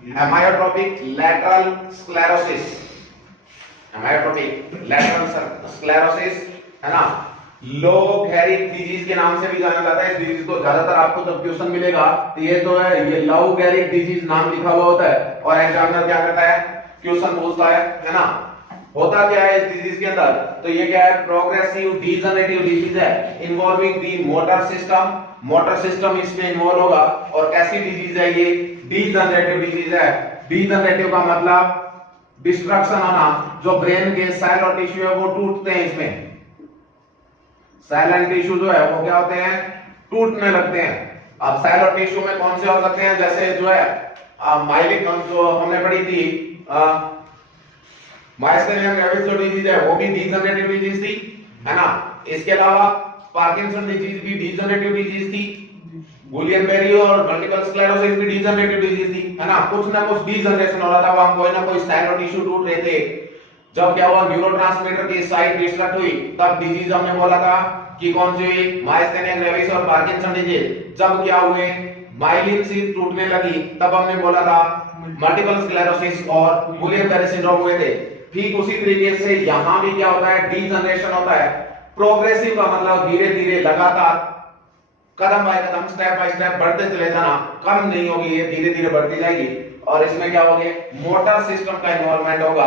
हेमायोट्रोपिक lateral sclerosis, हेमायोट्रोपिक lateral sclerosis है ना, लो गैरिक disease के नाम से भी जाना जाता है। इस डिजीज को ज्यादातर आपको जब क्वेश्चन मिलेगा तो ये तो है, ये लो गैरिक डिजीज नाम लिखा हुआ होता है और एग्जामिनर क्या करता है, क्वेश्चन पूछता है ना। होता क्या है इस डिजीज के अंदर, तो ये क्या है, प्रोग्रेसिव डीजनरेटिव डिजीज है इन्वॉल्विंग दी मोटर सिस्टम, मोटर सिस्टम इसमें इन्वॉल्व होगा। और कैसी डिजीज है ये, डीजनरेटिव डिजीज है। डीजनरेटिव का मतलब डिस्ट्रक्शन होना, जो ब्रेन के सेल और टिश्यू है वो टूटते हैं। इसमें सेल एंड टिश्यू जो है वो क्या होते हैं, टूटने लगते हैं। अब सेल और टिश्यू में कौन से हो सकते हैं, जैसे जो है माइलिक जो हमने पढ़ी थी माइस्थेनियन ग्रेविस जो डिजीज है वो भी डीजनरेटिव डिजीज थी, है ना। इसके अलावा पार्किंसन डिजीज भी डीजनरेटिव डिजीज थी, गुलियन बेरी और मल्टीपल स्क्लेरोसिस भी डीजनरेटिव डिजीज थी, है ना। कुछ ना कुछ डीजनरेशन हो रहा था, वहां कोई ना कोई सेल और टिश्यू टूट रहे थे। जब क्या हुआ, न्यूरोट्रांसमीटर की साइट डिस्ट्रक्ट हुई, तब डिजीज हमने बोला था कि कौन सी हुई, माइस्थेनिया ग्रेविस और पार्किंसन डिजीज। जब क्या हुए, माइलिन शीथ टूटने लगी, तब हमने बोला था मल्टीपल स्क्लेरोसिस और गुलियन बेरी सिंड्रोम हुए थे। ठीक उसी तरीके से यहां भी क्या होता है, डीजनरेशन होता है। प्रोग्रेसिव का मतलब धीरे धीरे, लगातार, कदम बाय कदम, स्टेप बाय स्टेप बढ़ते चले जाना, कम नहीं होगी, ये धीरे धीरे बढ़ती जाएगी। और इसमें क्या होगी, मोटर सिस्टम का इन्वॉल्वमेंट होगा,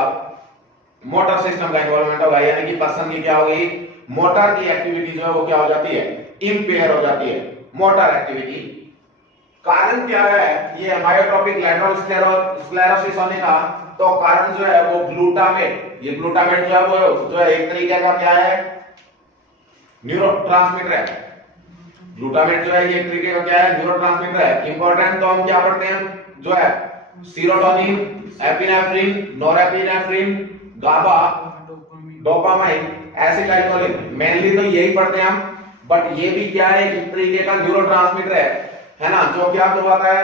मोटर सिस्टम का इन्वॉल्वमेंट होगा, यानी कि पर्सन की क्या होगी, मोटर की एक्टिविटी जो है वो क्या हो जाती है, इंपेयर हो जाती है, मोटर एक्टिविटी। कारण क्या है ये हेमायोट्रोपिक लैटरल स्क्लेरोसिस होने का, तो कारण जो है वो ग्लूटामेट, ये ग्लूटामेट जो है वो जो है एक तरीके का क्या है, न्यूरोट्रांसमीटर है। ग्लूटामेट जो है ये एक तरीके का क्या है, न्यूरोट्रांसमीटर है। इंपॉर्टेंट तो हम क्या पढ़ते हैं, जो है सीरोटोनिन, एपिनेफ्रिन, नोरेपिनेफ्रिन, गाबा, डोपामाइन, एसिटाइलकोलिन, मेनली तो यही पढ़ते हैं हम। बट ये भी क्या है, एक तरीके का न्यूरोट्रांसमीटर है ना, जो क्या करवाता है,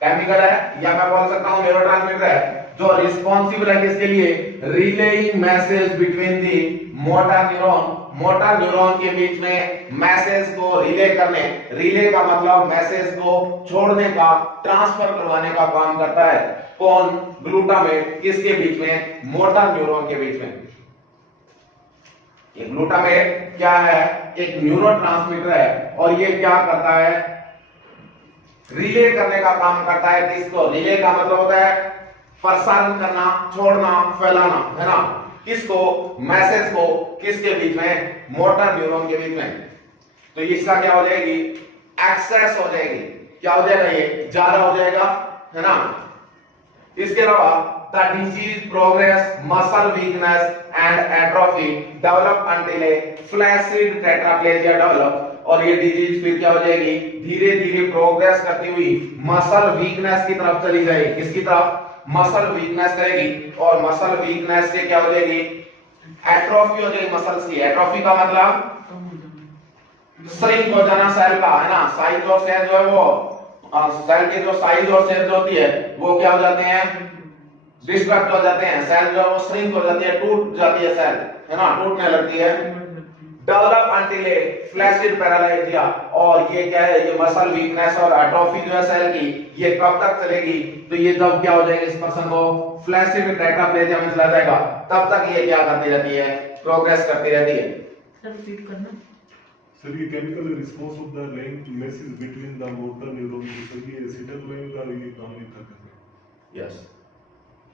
केमिकल है, या मैं बोल सकता हूं न्यूरोट्रांसमीटर है, जो रिस्पांसिबल है किसके लिए, relying message between the motor neuron, motor neuron के बीच में मैसेज को रिले करने, रिले का मतलब मैसेज को छोड़ने का, ट्रांसफर करवाने का काम करता है। कौन, ग्लूटामेट, किसके बीच में, मोटर न्यूरॉन के बीच में। ये ग्लूटामेट क्या है, एक न्यूरोट्रांसमीटर है, और ये क्या करता है, रिले करने का काम करता है। किसको, रिले का मतलब होता है प्रसारण करना, छोड़ना, फैलाना, है ना। किसको, मैसेज को, किसके बीच में, मोटर न्यूरॉन के बीच में। तो इसका क्या हो जाएगी, एक्सेस हो जाएगी, क्या हो जाएगा, ये ज्यादा हो जाएगा, है ना। इसके अलावा the disease progress, muscle weakness and atrophy develop until A flaccid tetraplegia develop. और ये डिजीज फिर क्या हो जाएगी, धीरे धीरे प्रोग्रेस करती हुई मसल वीकनेस की तरफ चली जाएगी। किसकी तरफ, मसल वीकनेस करेगी, और मसल वीकनेस से क्या हो जाएगी, एट्रोफी हो जाएगी मसल्स की। एट्रोफी का मतलब श्रिंक हो जाना सेल का, है ना। साइज और सेल जो है वो सेल की जो साइज और सेल होती है वो क्या हो जाते हैं, डिस्ट्रक्ट हो जाते हैं, सेल जो है वो श्रिंक हो जाती है, टूट जाती है सेल, है ना, टूटने लगती है। डेवलप अंटिल ए फ्लैसिड पैरालाइजिया, और ये क्या है, ये मसल वीकनेस और एट्रोफी जो है सेल की, ये कब तक चलेगी, तो ये जब क्या हो जाएगा, इस पर्सन को फ्लैसिड टेट्राप्लेजिया में चला जाएगा, तब तक ये क्या करती रहती है, प्रोग्रेस करती रहती है। सर रिपीट करना। सर ये chemical response of the link message between the motor neuron, sir ये एसिटाइलकोलिन का ये काम नहीं था करते। यस,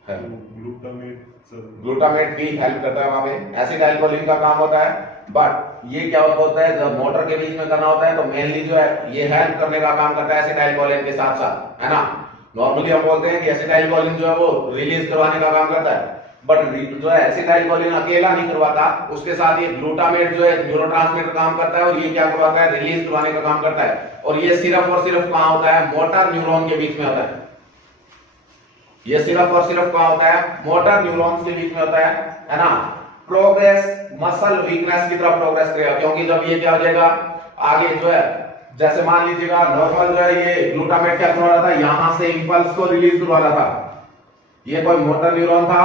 ग्लूटामेट, सर ग्लूटामेट भी हेल्प करता है वहां पे, एसिटाइलकोलिन का काम होता है। बट ये क्या होता है, जब मोटर के बीच में करना होता है तो मेनली जो है ये हेल्प करने का काम करता है एसिटाइलकोलिन के साथ साथ, है ना। नॉर्मली हम बोलते हैं कि एसिटाइलकोलिन जो है वो रिलीज करवाने का काम करता है, बट जो है एसिटाइलकोलिन अकेला नहीं करवाता, उसके साथ ये ग्लूटामेट जो है न्यूरोट्रांसमीटर काम करता है, और ये क्या करवाता है, रिलीज करवाने का काम करता है। और ये सिर्फ और सिर्फ कहां होता है, मोटर न्यूरॉन के बीच में होता है। ये सिर्फ और सिर्फ कहां होता है, मोटर न्यूरॉन्स के बीच में होता है ना। प्रोग्रेस मसल वीकनेस की तरफ प्रोग्रेस करेगा, क्योंकि जब ये क्या हो जाएगा आगे जो है, जैसे मान लीजिएगा नॉर्मल जो है ये ग्लूटामेट क्या करवा रहा था, यहां से इंपल्स को रिलीज करवा रहा था, ये कोई मोटर न्यूरॉन था,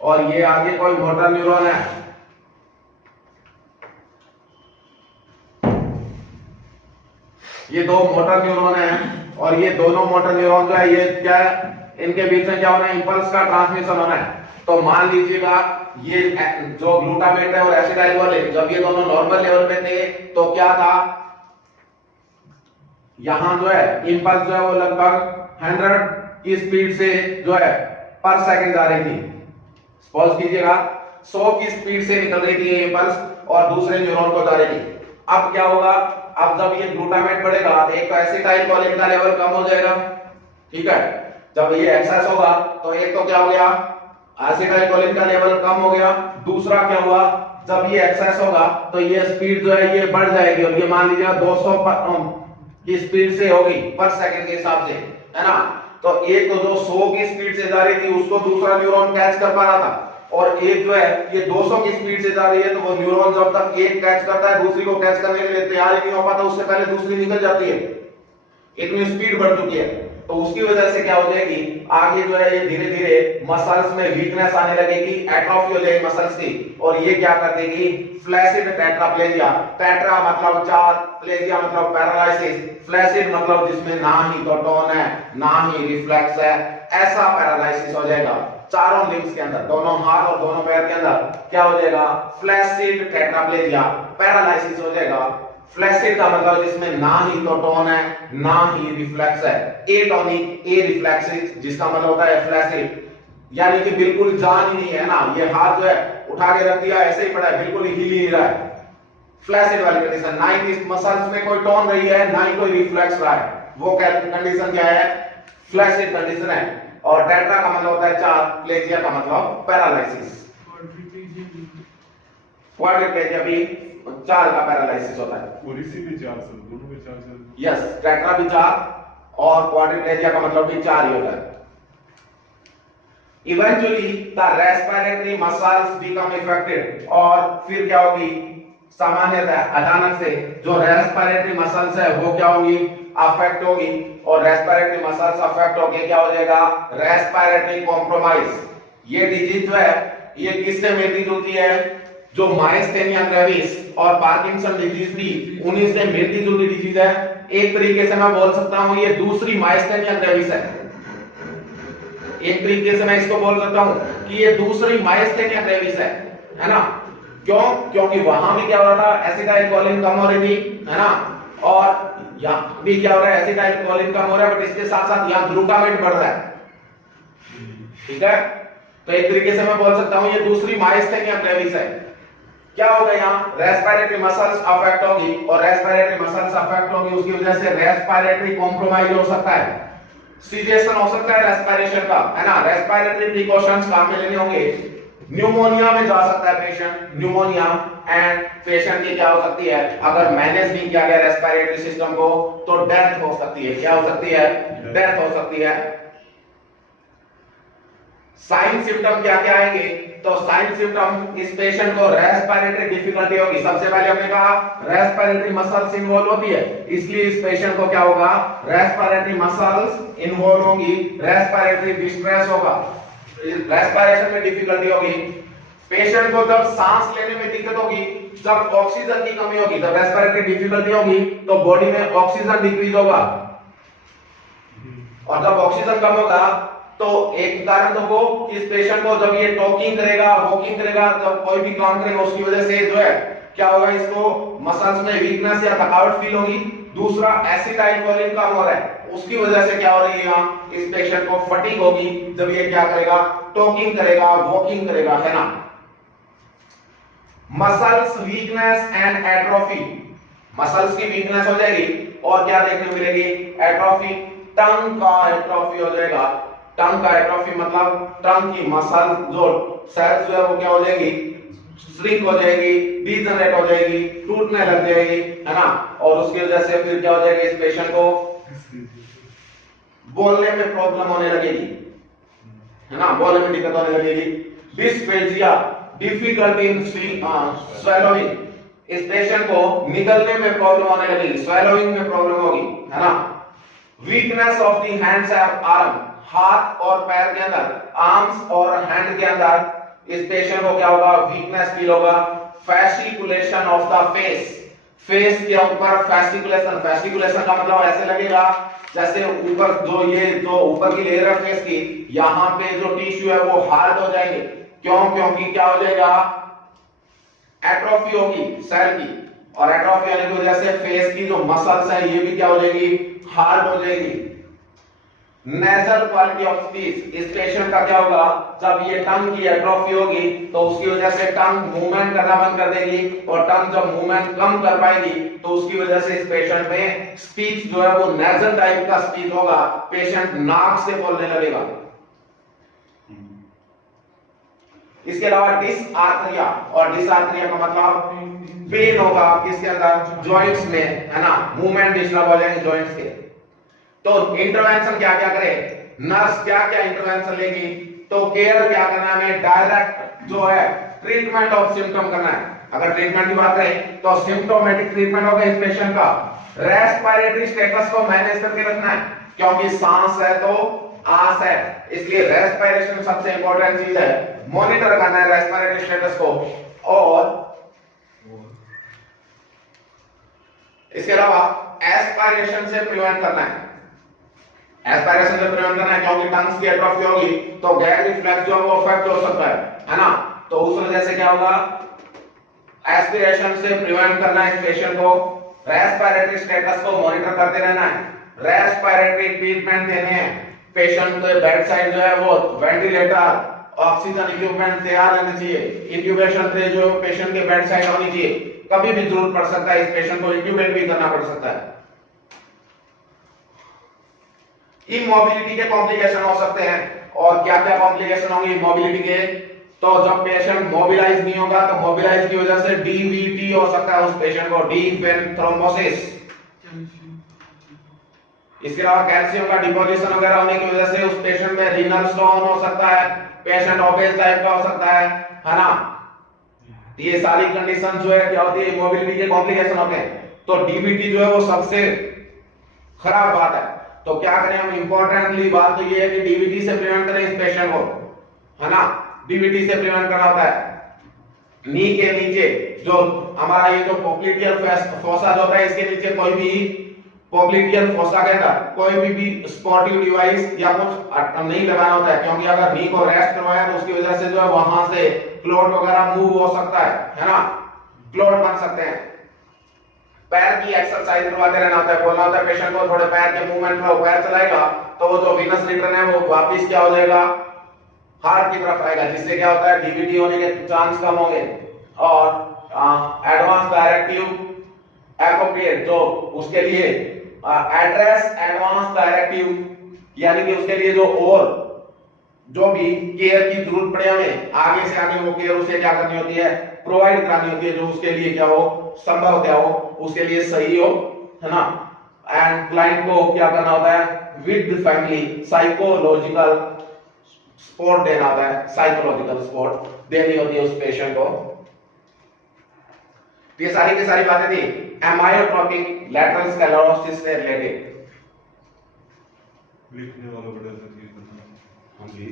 और ये आगे कोई मोटर न्यूरॉन है। ये दो मोटर न्यूरॉन है और ये दोनों मोटर न्यूरॉन जो है ये क्या है, इनके बीच में क्या होना है, इंपल्स का ट्रांसमिशन होना है। तो मान लीजिएगा ये जो ग्लूटामेट है और एसिटाइलकोलिन जब ये दोनों नॉर्मल लेवल पे थे तो क्या था, यहां जो है इंपल्स जो है वो लगभग 100 की स्पीड से जो है पर सेकंड जा रही थी। सपोज कीजिएगा 100 की स्पीड से निकल रही थी ये इंपल्स और दूसरे न्यूरॉन को जा रही थी। अब क्या होगा, अब जब ये ग्लूटामेट बढ़ेगा तो एक तो एसिटाइलकोलिन का लेवल कम हो जाएगा, ठीक है। जब ये एक्सेस होगा तो एक तो क्या हो गया, एसिटाइलकोलिन का लेवल कम हो गया, दूसरा क्या हुआ, जब ये एक्सेस होगा तो ये स्पीड जो है ये बढ़ जाएगी और ये मान लीजिए 200 की स्पीड से होगी पर सेकंड के हिसाब से, है ना। तो एक तो जो 100 की स्पीड से जा रही थी उसको दूसरा न्यूरॉन कैच कर पा रहा था और एक जो है ये 200 की स्पीड से जा रही है तो वो न्यूरॉन जब तक एक कैच करता है दूसरी को कैच करने के लिए तैयार ही नहीं हो पाता, उससे पहले दूसरी निकल जाती है, इतनी स्पीड बढ़ चुकी है। तो उसकी वजह से क्या हो जाएगी, आगे जो है ये धीरे धीरे मसल्स में वीकनेस आने लगेगी, एट्रोफी हो जाएगी मसल्स की और ये क्या कर देगी, फ्लैसिड टेट्राप्लेजिया, टेट्रा मतलब 4, प्लेजिया मतलब पैरालिसिस, फ्लैसिड मतलब जिसमें ना ही तो टोन है ना ही रिफ्लेक्स है, ऐसा पैरालिसिस हो जाएगा। चारों लिम्स के अंदर, दोनों हाथ और दोनों पैर के अंदर क्या हो जाएगा, फ्लैसिड टेट्राप्लेजिया, पैरालिसिस हो जाएगा। फ्लैसिड का मतलब जिसमें ना ही तो टोन है ना ही रिफ्लेक्स है, एटोनिक ए रिफ्लेक्सिस जिसका मतलब होता है फ्लैसिड, यानी कि बिल्कुल जान ही नहीं है ना, ये हाथ जो है उठा के रख दिया ऐसे ही पड़ा है, बिल्कुल हिल ही नहीं रहा है। फ्लैसिड वाली कंडीशन, ना ही इस मसल्स में कोई टोन रही है ना ही कोई रिफ्लेक्स रहा है, वो कंडीशन क्या है, फ्लैसिड कंडीशन है। और टेट्रा का मतलब होता है 4, प्लेजिया का मतलब पैरालिसिस, क्वाड्रिप्लेजिया भी 4 का पैरालिसिस होता है। और इसी में 4 सर, दोनों में 4 सर। यस, टेट्रा भी 4 और क्वाड्रिप्लेजिया का मतलब भी 4 ही होता है। Eventually the respiratory muscles become affected, और फिर क्या होगी, सामान्यतः अचानक से जो रेस्पिरेटरी मसल्स है वो क्या होगी, अफेक्ट होगी और रेस्पिरेटरी मसल्स अफेक्ट होके क्या हो जाएगा, रेस्पिरेटरी कॉम्प्रोमाइज। ये डिजीज जो है ये किससे मिलती जुलती है, जो माइस्थेनिया ग्रेविस और पार्किंसन डिजीज थी उन्हीं से मिलती जुलती डिजीज है। एक तरीके से मैं बोल सकता हूं ये दूसरी माइस्थेनिया ग्रेविस है, एक तरीके से मैं इसको बोल सकता हूं कि ये दूसरी माइस्थेनिया ग्रेविस है ना। क्यों, क्योंकि वहां भी क्या हो रहा था, एसिटाइलकोलिन कम हो रही थी, है ना, और यहां भी क्या हो रहा है, एसिटाइलकोलिन कम हो रहा है, बट इसके साथ साथ यहां ग्लूटामेट बढ़ रहा है, ठीक है। तो एक तरीके से मैं बोल सकता हूं ये दूसरी माइस्थेनिया ग्रेविस है। क्या होगा, यहाँ रेस्पिरेटरी मसल्स अफेक्ट होगी और रेस्पिरेटरी मसल्स अफेक्ट होगी, उसकी वजह से रेस्पिरेटरी कॉम्प्रोमाइज हो सकता है, सीजेशन हो सकता है रेस्पिरेशन का, है ना। रेस्पिरेटरी प्रिकॉशंस काम में लेने होंगे। न्यूमोनिया में जा सकता है पेशेंट, न्यूमोनिया, एंड पेशेंट की क्या हो सकती है, अगर मैनेज नहीं किया गया रेस्पिरेटरी सिस्टम को तो डेथ हो सकती है। क्या हो सकती है, डेथ हो सकती है। साइन सिम्टम क्या क्या आएंगे, तो साइन सिम्टम इस पेशेंट को रेस्पिरेटरी डिफिकल्टी होगी। सबसे पहले हमने कहा रेस्पिरेटरी मसल्स इन्वॉल्व होती है, इसलिए इस पेशेंट को क्या होगा, रेस्पिरेटरी मसल्स इन्वॉल्व होंगी, रेस्पिरेटरी डिस्ट्रेस होगा, रेस्पिरेशन में डिफिकल्टी होगी। पेशेंट को जब सांस लेने में दिक्कत होगी, जब ऑक्सीजन की कमी होगी, जब रेस्पिरेटरी डिफिकल्टी होगी तो बॉडी में ऑक्सीजन डिक्रीज होगा, और जब ऑक्सीजन कम होगा तो एक उदाहरण तो इस पेशेंट को जब ये टॉकिंग करेगा, वॉकिंग करेगा, जब कोई भी काम करेगा उसकी वजह से जो है क्या होगा, इसको मसल्स में वीकनेस या थकावट फील होगी। दूसरा एसिटाइलकोलिन कम हो रहा है, उसकी वजह से क्या हो रही है, यहाँ इस पेशेंट को फटीग होगी जब ये क्या करेगा, टॉकिंग करेगा, वॉकिंग करेगा, है ना। Muscles weakness and atrophy, muscles की वीकनेस हो जाएगी और क्या देखने को मिलेगी, एट्रोफी, टंग का एट्रोफी हो जाएगा। टंग का एट्रोफी मतलब टंग की मसल जो सेल्स जो है वो क्या हो जाएगी, श्रिंक हो जाएगी, डीजनरेट हो जाएगी, टूटने लग जाएगी, है ना। और उसकी वजह से फिर क्या हो जाएगा, इस पेशेंट को बोलने में प्रॉब्लम होने लगेगी, है ना, बोलने में दिक्कत होने लगेगी। डिस्फेजिया, डिफिकल्टी इन स्वेलोइंग, इस पेशेंट को निकलने में प्रॉब्लम होने लगेगी, स्वेलोइंग में प्रॉब्लम होगी, है ना। Weakness of the hands and arm, हाथ और पैर के अंदर, आर्म्स और हैंड के अंदर इस पेशेंट को क्या होगा, वीकनेस फील होगा। फैसिकुलेशन ऑफ द फेस, फेस के ऊपर फेस्टिकुलेशन, फेस्टिकुलेशन का मतलब ऐसे लगेगा जैसे ऊपर जो ये जो ऊपर की लेयर है फेस की, यहां पे जो टिश्यू है वो हार्ड हो जाएंगे। क्यों? क्योंकि क्या हो जाएगा, एट्रोफी होगी सेल की, और एट्रोफी होने की वजह से फेस की जो मसल्स है ये भी क्या हो जाएगी, हार्ड हो जाएगी। नेजल क्वालिटी ऑफ स्पीच, इस पेशेंट का क्या होगा, जब ये टंग की एट्रोफी होगी तो उसकी वजह से टंग मूवमेंट करना बंद कर देगी, और टंग जब मूवमेंट कम कर पाएगी तो उसकी वजह से इस पेशेंट में स्पीच जो है वो नेजल टाइप का स्पीच होगा, पेशेंट नाक से बोलने लगेगा। इसके अलावा डिसआर्थरिया, और डिसआर्थरिया का मतलब पेन होगा किसके अंदर, जॉइंट्स में, है ना, मूवमेंट डिस्टर्ब हो जाएंगे जॉइंट्स के। तो इंटरवेंशन क्या क्या करे, नर्स क्या क्या इंटरवेंशन लेगी, तो केयर क्या करना है, हमें डायरेक्ट जो है ट्रीटमेंट ऑफ सिम्टम करना है। अगर ट्रीटमेंट की बात करें तो सिम्टोमेटिक ट्रीटमेंट होगा इस पेशेंट का, रेस्पिरेटरी स्टेटस को मैनेज करके रखना है, क्योंकि सांस है तो आस है, इसलिए रेस्पिरेशन सबसे इंपॉर्टेंट चीज है, मॉनिटर करना है रेस्पिरेटरी स्टेटस को। और इसके अलावा एस्पायरेशन से प्रिवेंट करना है, एस्पायरेशन से प्रिवेंट करना है, क्योंकि टंग्स की एट्रोफी होगी तो गैग रिफ्लेक्स जो है वो अफेक्ट हो सकता है ना, तो उस वजह से क्या होगा, एस्पिरेशन से प्रिवेंट करना है इस पेशेंट को, रेस्पिरेटरी स्टेटस को मॉनिटर करते रहना है, रेस्पिरेटरी ट्रीटमेंट देने हैं, पेशेंट के बेड साइड जो है वो वेंटिलेटर, ऑक्सीजन इक्विपमेंट तैयार रहना चाहिए, इंक्यूबेशन ट्रे जो पेशेंट के बेड साइड होनी चाहिए, कभी भी जरूरत पड़ सकता है इस पेशेंट को इंक्यूबेट भी करना पड़ सकता है। इमोबिलिटी के कॉम्प्लिकेशन हो सकते हैं, और क्या क्या कॉम्प्लिकेशन होंगे इमोबिलिटी के, तो जब पेशेंट मोबिलाइज नहीं होगा तो मोबिलाइज की वजह से डीवीटी हो सकता है उस पेशेंट को, डीप वेन थ्रोम्बोसिस। इसके अलावा कैल्शियम का डिपोजिशन वगैरह होने की वजह से उस पेशेंट में रीनल स्टोन हो सकता है, पेशेंट ओबेस टाइप का हो सकता है ना। ये सारी कंडीशन जो है क्या होती है, इमोबिलिटी के कॉम्प्लिकेशन होते हैं। तो डीवीटी जो है वो सबसे खराब बात है, तो क्या करें हम, इंपॉर्टेंटली बात तो ये है कि डीवीटी से प्रिवेंट करें इस पेशेंट को, है ना, डीवीटी से प्रिवेंट करना होता है। नी के नीचे जो हमारा ये जो पॉप्लिटियल फोसा जो होता है, इसके नीचे कोई भी पॉप्लिटियल फोसा के अंदर कोई भी स्पोर्टिव डिवाइस या कुछ नहीं लगाना होता है, क्योंकि अगर नी को रेस्ट करवाया तो उसकी वजह से जो है वहां से क्लोट वगैरह मूव हो सकता है ना, क्लोट बन सकते हैं। पैर की एक्सरसाइज करवाते रहना होता है, बोलना होता है पेशेंट को थोड़े पैर के मूवमेंट में, पैर चलाएगा तो वो जो वीनस रिटर्न है वो वापस क्या हो जाएगा, हार्ट की तरफ आएगा, जिससे क्या होता है डीवीटी होने के चांस कम होंगे। और एडवांस डायरेक्टिव एप्रोप्रिएट, जो उसके लिए एड्रेस एडवांस डायरेक्टिव, यानी कि उसके लिए जो और जो भी केयर की जरूरत पड़े हमें आगे से आगे, वो केयर उसे क्या करनी होती है, प्रोवाइड करानी होती है, जो उसके लिए क्या हो, संभव क्या हो, उसके लिए सही हो, है ना। एंड क्लाइंट को क्या करना होता है, विद फैमिली साइकोलॉजिकल सपोर्ट देना होता है, साइकोलॉजिकल सपोर्ट देनी होती है उस पेशेंट को। ये सारी की सारी बातें थी एमायोट्रोपिक लैटरल स्क्लेरोसिस से रिलेटेड। लिखने वाला बड़ा सा चीज बताना। हाँ जी।